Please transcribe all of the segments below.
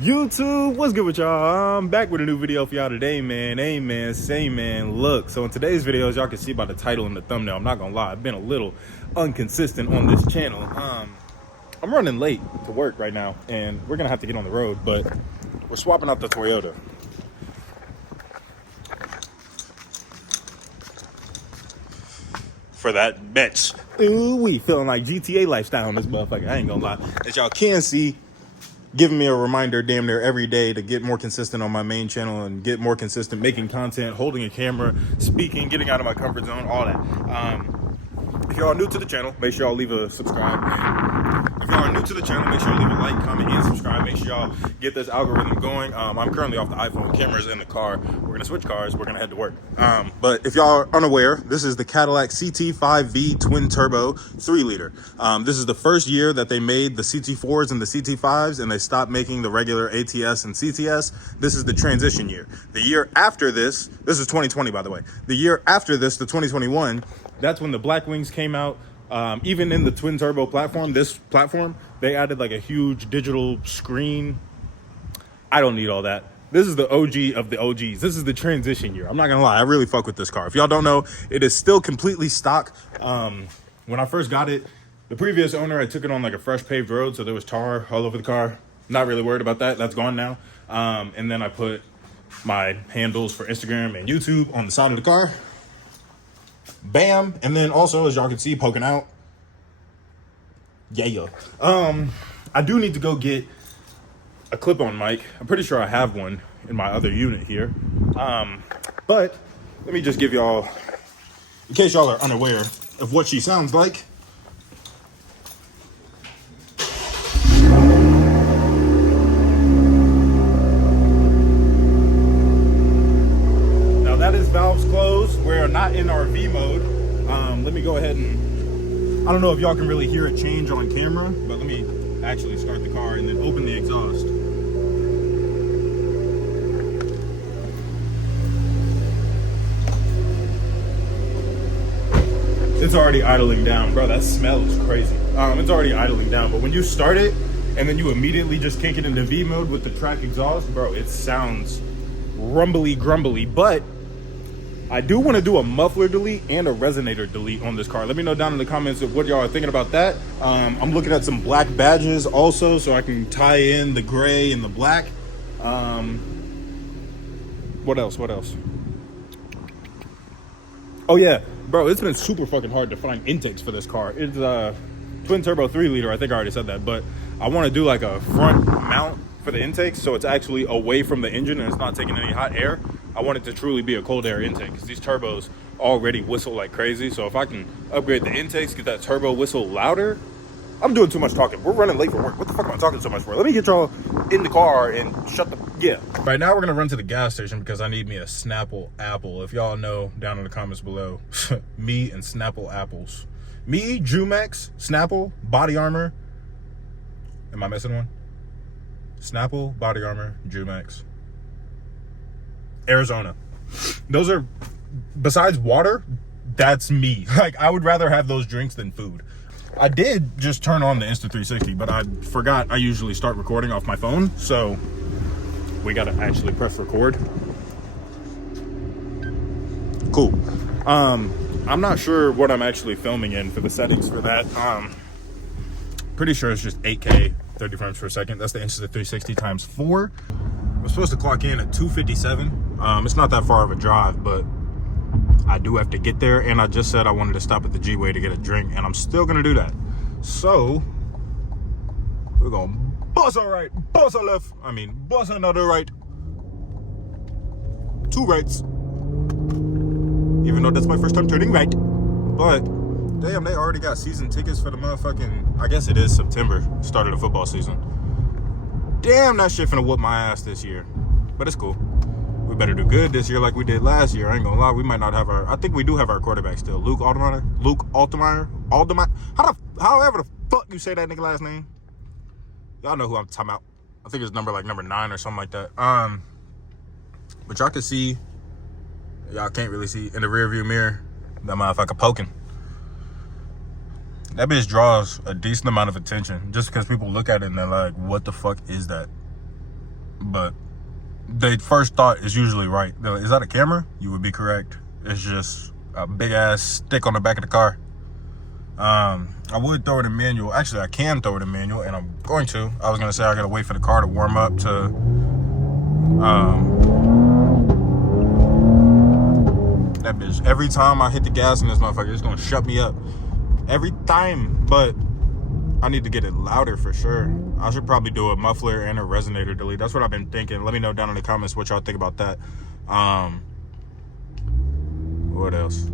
YouTube, what's good with y'all? I'm back with a new video for y'all today, man. Hey, man, say, man, look. So in today's video, as y'all can see by the title and the thumbnail, I'm not gonna lie, I've been a little inconsistent on this channel. I'm running late to work right now, and we're gonna have to get on the road, but we're swapping out the Toyota for that bitch. Ooh, we feeling like GTA lifestyle on this motherfucker. I ain't gonna lie. As y'all can see, giving me a reminder damn near every day to get more consistent on my main channel and get more consistent making content, holding a camera, speaking, getting out of my comfort zone, all that. If y'all are new to the channel, make sure y'all leave a subscribe. And if y'all are new to the channel, make sure you leave a like, comment, and subscribe. Make sure y'all get this algorithm going. I'm currently off the iPhone. Camera's in the car. We're gonna switch cars. We're gonna head to work. But if y'all are unaware, this is the Cadillac CT5V twin turbo 3-liter. This is the first year that they made the CT4s and the CT5s, and they stopped making the regular ATS and CTS. This is the transition year. The year after this is 2020, by the way. The year after this, the 2021, that's when the Black Wings came out. Even in the twin turbo platform, this platform, they added like a huge digital screen. I don't need all that. This is the OG of the OGs. This is the transition year. I'm not gonna lie, I really fuck with this car. If y'all don't know, it is still completely stock. When I first got it, the previous owner, I took it on like a fresh paved road, so there was tar all over the car. Not really worried about that. That's gone now. And then I put my handles for Instagram and YouTube on the side of the car. Bam. And then also, as y'all can see, poking out. Yeah. I do need to go get a clip-on mic. I'm pretty sure I have one in my other unit here. But let me just give y'all, in case y'all are unaware of what she sounds like. Now that is valves closed. We're not in our V mode. Let me go ahead and, I don't know if y'all can really hear it change on camera, but let me actually start the car and then open the exhaust. It's already idling down. Bro, that smell is crazy. It's already idling down, but when you start it and then you immediately just kick it into V mode with the track exhaust, bro, it sounds rumbly grumbly. But I do want to do a muffler delete and a resonator delete on this car. Let me know down in the comments of what y'all are thinking about that. I'm looking at some black badges also, so I can tie in the gray and the black. What else? Oh yeah, bro, it's been super fucking hard to find intakes for this car. It's a twin turbo 3-liter. I think I already said that, but I want to do like a front mount for the intakes, so it's actually away from the engine and it's not taking any hot air. I want it to truly be a cold air intake because these turbos already whistle like crazy. So if I can upgrade the intakes, get that turbo whistle louder. I'm doing too much talking. We're running late for work. What the fuck am I talking so much for? Let me get y'all in the car and shut the, yeah. Right now we're gonna run to the gas station because I need me a Snapple apple. If y'all know, down in the comments below, me and Snapple apples. Me, Jumex, Snapple, Body Armor. Am I missing one? Snapple, Body Armor, Jumex. Arizona. Those are, besides water, that's me. Like, I would rather have those drinks than food. I did just turn on the Insta360, but I forgot I usually start recording off my phone, so we gotta actually press record. Cool. I'm not sure what I'm actually filming in for the settings for that. Pretty sure it's just 8K 30 frames per second. That's the Insta360 times 4. I'm supposed to clock in at 2:57. It's not that far of a drive, but I do have to get there, and I just said I wanted to stop at the G-Way to get a drink, and I'm still gonna do that. So we're gonna bust a right, bust a left, bust another right, 2 rights, even though that's my first time turning right. But damn, they already got season tickets for the motherfucking, I guess it is September, start of the football season. Damn, that shit finna whoop my ass this year, but it's cool. We better do good this year like we did last year. I ain't gonna lie, we might not have our, I think we do have our quarterback still. Luke Altmaier, however the fuck you say that nigga last name. Y'all know who I'm talking about. I think it's number 9 or something like that. But y'all can see, y'all can't really see in the rear view mirror, that motherfucker poking. That bitch draws a decent amount of attention just because people look at it and they're like, what the fuck is that? but the first thought is usually right. They're like, is that a camera? You would be correct. It's just a big ass stick on the back of the car. I would throw it in manual. Actually, I can throw it in manual, and I'm going to. I was gonna say I gotta wait for the car to warm up to that bitch. Every time I hit the gas in this motherfucker, it's gonna shut me up. Every time. But I need to get it louder for sure. I should probably do a muffler and a resonator delete. That's what I've been thinking. Let me know down in the comments what y'all think about that. What else?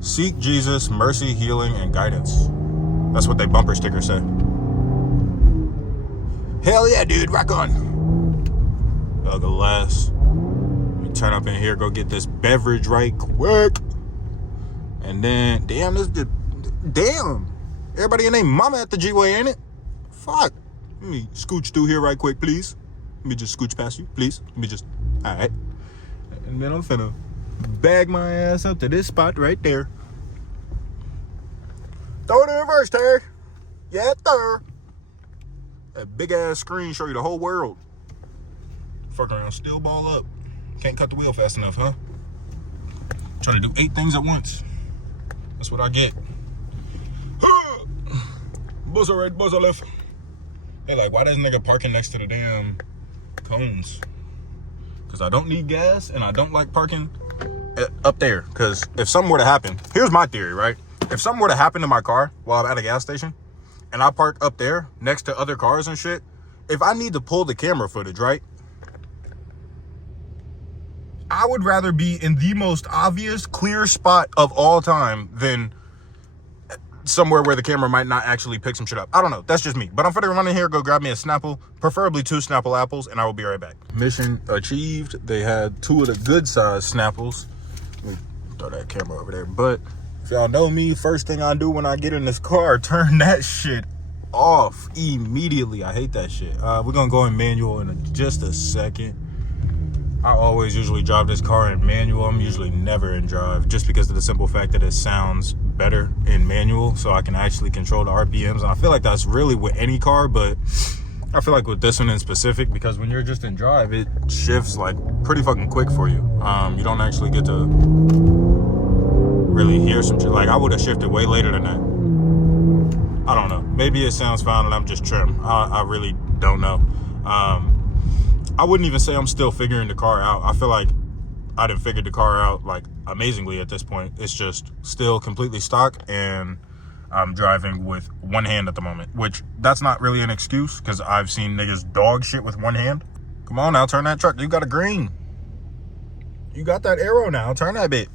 Seek Jesus, mercy, healing, and guidance. That's what they bumper stickers say. Hell yeah, dude, rock on. Alas, let me turn up in here, go get this beverage right quick. And then, damn, everybody in their mama at the G-Way, ain't it? Fuck. Let me scooch through here right quick, please. Let me just scooch past you, please. All right. And then I'm finna bag my ass up to this spot right there. Throw it in reverse, Terry. Yeah, sir. That big ass screen show you the whole world. Fuck around, still ball up. Can't cut the wheel fast enough, huh? Trying to do 8 things at once. That's what I get. Buzzer right, buzzer left. Hey, like, why this nigga parking next to the damn cones? Because I don't need gas, and I don't like parking up there. Because if something were to happen, here's my theory, right? If something were to happen to my car while I'm at a gas station, and I park up there next to other cars and shit, if I need to pull the camera footage, right? I would rather be in the most obvious, clear spot of all time than somewhere where the camera might not actually pick some shit up. I don't know. That's just me. But I'm finna run in here, go grab me a Snapple, preferably 2 Snapple apples, and I will be right back. Mission achieved. They had 2 of the good size Snapples. Let me throw that camera over there. But if y'all know me, first thing I do when I get in this car, turn that shit off immediately. I hate that shit. We're gonna go in manual in just a second. I always usually drive this car in manual. I'm usually never in drive, just because of the simple fact that it sounds better in manual, so I can actually control the RPMs. And I feel like that's really with any car, but I feel like with this one in specific, because when you're just in drive, it shifts like pretty fucking quick for you. You don't actually get to really hear some shit. Like, I would have shifted way later than that. I don't know. Maybe it sounds fine and I'm just trim. I really don't know. I wouldn't even say I'm still figuring the car out. I feel like I done figured the car out like amazingly at this point. It's just still completely stock, and I'm driving with one hand at the moment, which that's not really an excuse, because I've seen niggas dog shit with one hand. Come on now, turn that truck. You got a green. You got that arrow now. Turn that bit.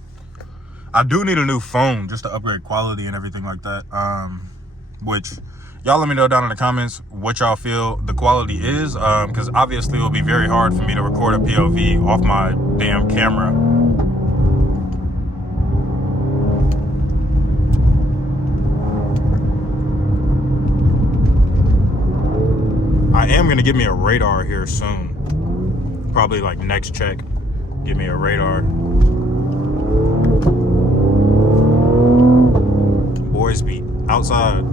I do need a new phone just to upgrade quality and everything like that. Which y'all let me know down in the comments what y'all feel the quality is, because obviously it will be very hard for me to record a POV off my damn camera. I am gonna get me a radar here soon, probably like next check. Give me a radar. Boys be outside.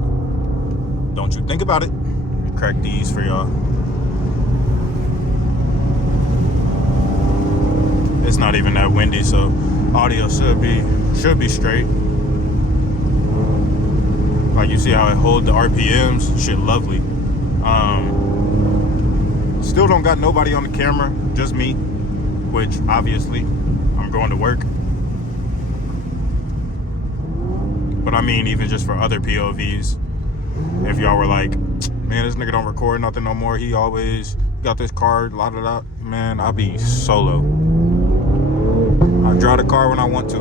Don't you think about it. Let me crack these for y'all. It's not even that windy, so audio should be straight. Like, you see how it hold the RPMs? Shit lovely. Still don't got nobody on the camera, just me, which obviously I'm going to work. But I mean, even just for other POVs, if y'all were like, man, this nigga don't record nothing no more, he always got this car, man, I'll be solo. I drive the car when I want to.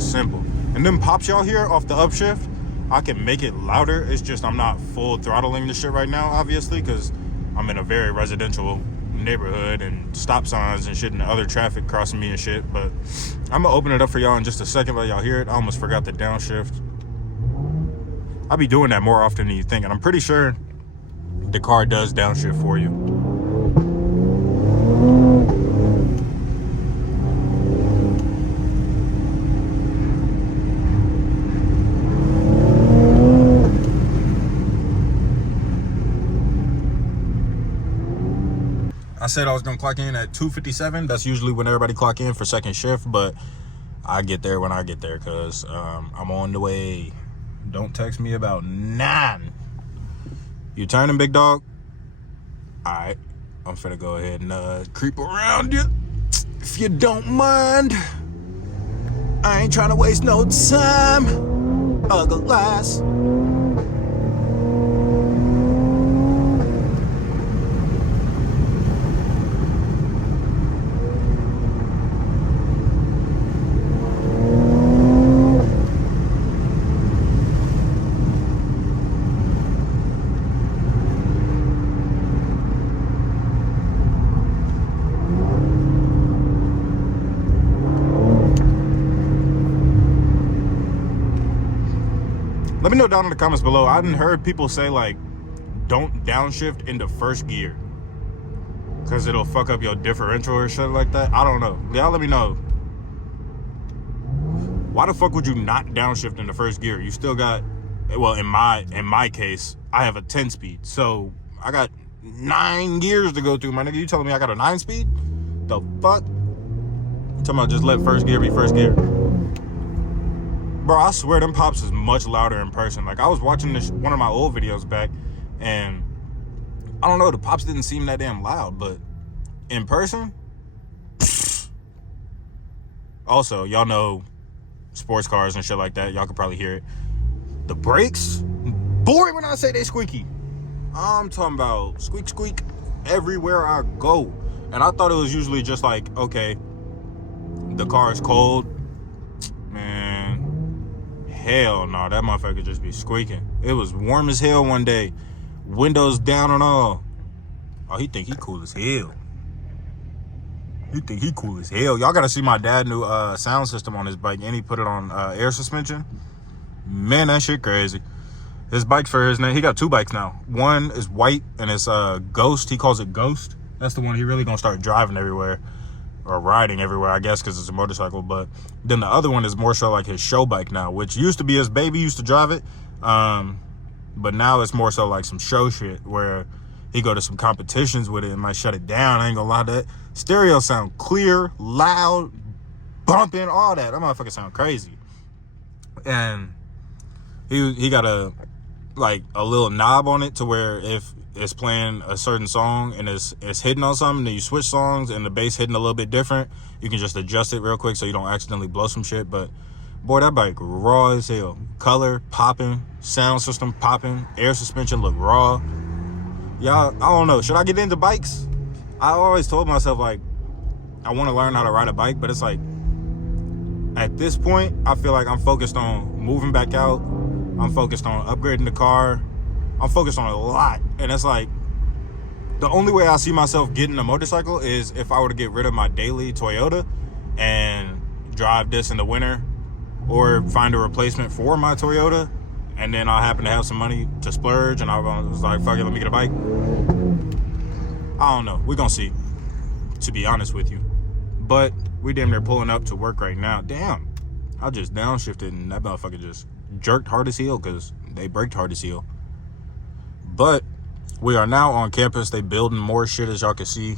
Simple. And then pops y'all hear off the upshift, I can make it louder. It's just I'm not full throttling this shit right now, obviously, because I'm in a very residential neighborhood and stop signs and shit and other traffic crossing me and shit. But I'm gonna open it up for y'all in just a second, let y'all hear it. I almost forgot the downshift. I'll be doing that more often than you think, and I'm pretty sure the car does downshift for you. I said I was gonna clock in at 2:57. That's usually when everybody clock in for second shift, but I get there when I get there because I'm on the way. Don't text me about 9. You turning, big dog? All right, I'm finna go ahead and creep around you, if you don't mind. I ain't trying to waste no time. Ugly ass. Let me know down in the comments below. I done heard people say, like, don't downshift into first gear because it'll fuck up your differential or shit like that. I don't know. Y'all let me know. Why the fuck would you not downshift into first gear? You still got, well, in my case, I have a 10-speed. So I got 9 gears to go through, my nigga. You telling me I got a 9-speed? The fuck? You talking about just let first gear be first gear? Bro, I swear them pops is much louder in person. Like, I was watching one of my old videos back, and I don't know, the pops didn't seem that damn loud, but in person, also, y'all know sports cars and shit like that. Y'all could probably hear it. The brakes, boy, when I say they squeaky, I'm talking about squeak, squeak everywhere I go. And I thought it was usually just like, okay, the car is cold. Man, hell no, that motherfucker just be squeaking. It was warm as hell one day, windows down and all. Oh, he think he cool as hell. He think he cool as hell. Y'all gotta see my dad new sound system on his bike, and he put it on air suspension. Man, that shit crazy. His bike for his name, he got 2 bikes now. One is white and it's Ghost. He calls it Ghost. That's the one he really gonna start driving everywhere. Or riding everywhere, I guess, because it's a motorcycle. But then the other one is more so like his show bike now, which used to be his baby, used to drive it. But now it's more so like some show shit where he go to some competitions with it and might shut it down. I ain't gonna lie, that stereo sound clear, loud, bumping, all that. That motherfucker sound crazy. And he got a little knob on it to where if it's playing a certain song and it's hitting on something, then you switch songs and the bass hitting a little bit different, you can just adjust it real quick so you don't accidentally blow some shit. But boy, that bike raw as hell. Color popping, sound system popping, air suspension look raw. Y'all, I don't know, should I get into bikes? I always told myself, like, I want to learn how to ride a bike, but it's like, at this point, I feel like I'm focused on moving back out. I'm focused on upgrading the car. I'm focused on a lot. And it's like, the only way I see myself getting a motorcycle is if I were to get rid of my daily Toyota and drive this in the winter, or find a replacement for my Toyota, and then I happen to have some money to splurge, and I was like, fuck it, let me get a bike. I don't know. We're gonna see, to be honest with you. But we damn near pulling up to work right now. Damn, I just downshifted and that motherfucker just jerked hard as hell because they braked hard as hell. But we are now on campus. They building more shit, as y'all can see.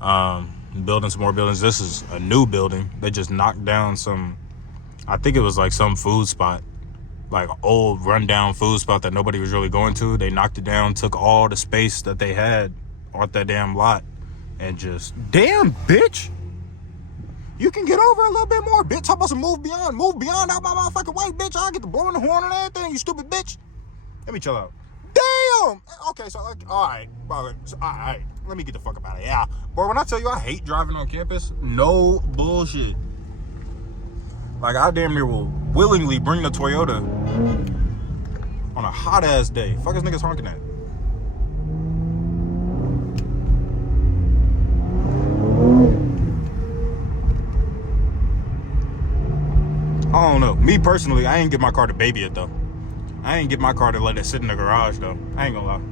Building some more buildings. This is a new building. They just knocked down some, I think it was like some food spot, like old rundown food spot that nobody was really going to. They knocked it down, took all the space that they had on that damn lot, and just, damn, bitch, you can get over a little bit more, bitch. How about some move beyond out my motherfucking way, bitch. I'll get the blowing the horn and everything, you stupid bitch. Let me chill out. Damn. Okay, so like, all right, let me get the fuck up out of here. Yeah, boy, when I tell you I hate driving on campus, no bullshit. Like, I damn near will willingly bring the Toyota on a hot ass day. Fuck is niggas honking at? I don't know. Me personally, I ain't get my car to baby it though. I ain't get my car to let it sit in the garage though. I ain't gonna lie.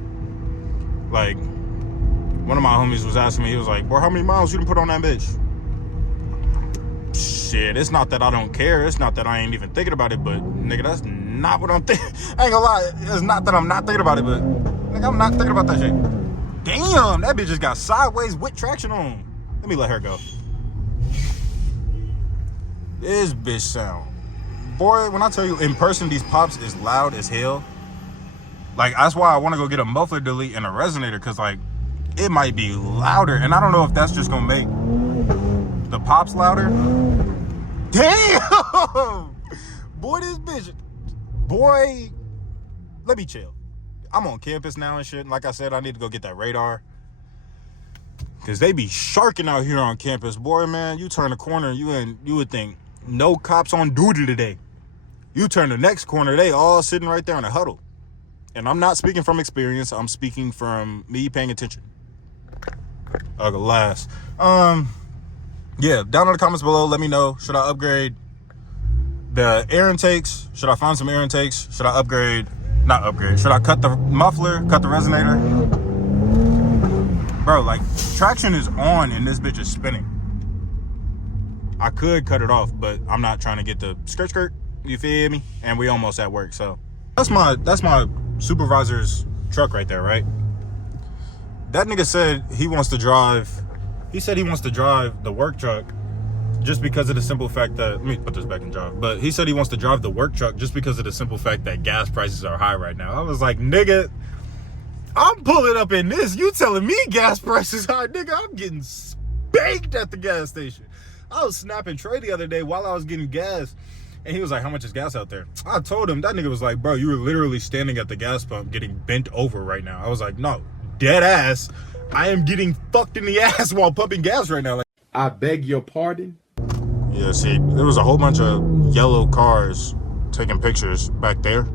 Like, one of my homies was asking me, he was like, boy, how many miles you done put on that bitch? Shit, it's not that I don't care. It's not that I ain't even thinking about it, but nigga, that's not what I'm thinking. I ain't gonna lie. It's not that I'm not thinking about it, but nigga, I'm not thinking about that shit. Damn, that bitch just got sideways with traction on. Let me let her go. This bitch sound. Boy, when I tell you in person, these pops is loud as hell. Like, that's why I want to go get a muffler delete and a resonator, because, like, it might be louder. And I don't know if that's just going to make the pops louder. Damn! Boy, this bitch. Boy, let me chill. I'm on campus now and shit. And like I said, I need to go get that radar. Because they be sharking out here on campus. Boy, man, you turn the corner, you would think no cops on duty today. You turn the next corner, they all sitting right there in a huddle. And I'm not speaking from experience. I'm speaking from me paying attention. Last. Yeah, down in the comments below, let me know. Should I upgrade the air intakes? Should I find some air intakes? Should I upgrade? Not upgrade. Should I cut the muffler? Cut the resonator? Bro, like, traction is on and this bitch is spinning. I could cut it off, but I'm not trying to get the skirt. You feel me? And we almost at work, so. That's my supervisor's truck right there, right? That nigga said he wants to drive the work truck just because of the simple fact that, let me put this back in drive, but he said he wants to drive the work truck just because of the simple fact that gas prices are high right now. I was like, nigga, I'm pulling up in this. You telling me gas prices high, nigga? I'm getting spanked at the gas station. I was snapping Trey the other day while I was getting gas. And he was like, how much is gas out there? I told him, that nigga was like, bro, you were literally standing at the gas pump getting bent over right now. I was like, no, dead ass. I am getting fucked in the ass while pumping gas right now. Like, I beg your pardon? yeah, see, there was a whole bunch of yellow cars taking pictures back there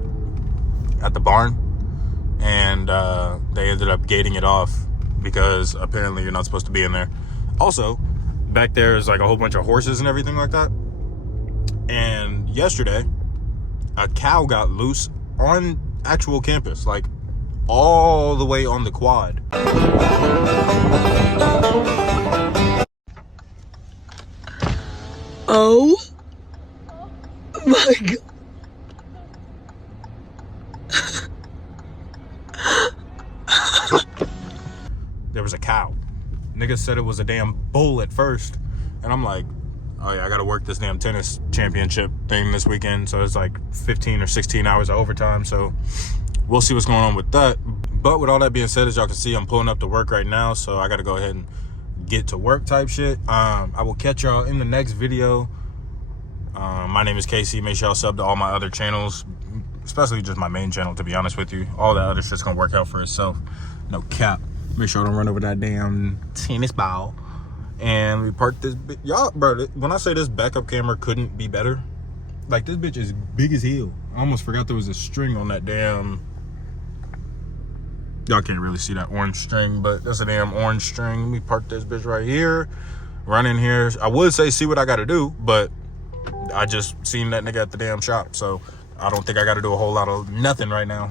at the barn. And they ended up gating it off because apparently you're not supposed to be in there. Also, back there is like a whole bunch of horses and everything like that. And yesterday, a cow got loose on actual campus, like all the way on the quad. Oh my God. There was a cow. Nigga said it was a damn bull at first. And I'm like, oh yeah, I gotta work this damn tennis championship thing this weekend. So it's like 15 or 16 hours of overtime. So we'll see what's going on with that. But with all that being said, as y'all can see, I'm pulling up to work right now. So I gotta go ahead and get to work type shit. I will catch y'all in the next video. My name is Casey. Make sure y'all sub to all my other channels, especially just my main channel, to be honest with you. All that other shit's gonna work out for itself. No cap. Make sure I don't run over that damn tennis ball. And we parked this bitch. Y'all, bro, when I say this backup camera couldn't be better, like, this bitch is big as hell. I almost forgot there was a string on that damn, y'all can't really see that orange string, but that's a damn orange string. Let me park this bitch right here, run in here. I would say see what I gotta do, but I just seen that nigga at the damn shop, so I don't think I gotta do a whole lot of nothing right now.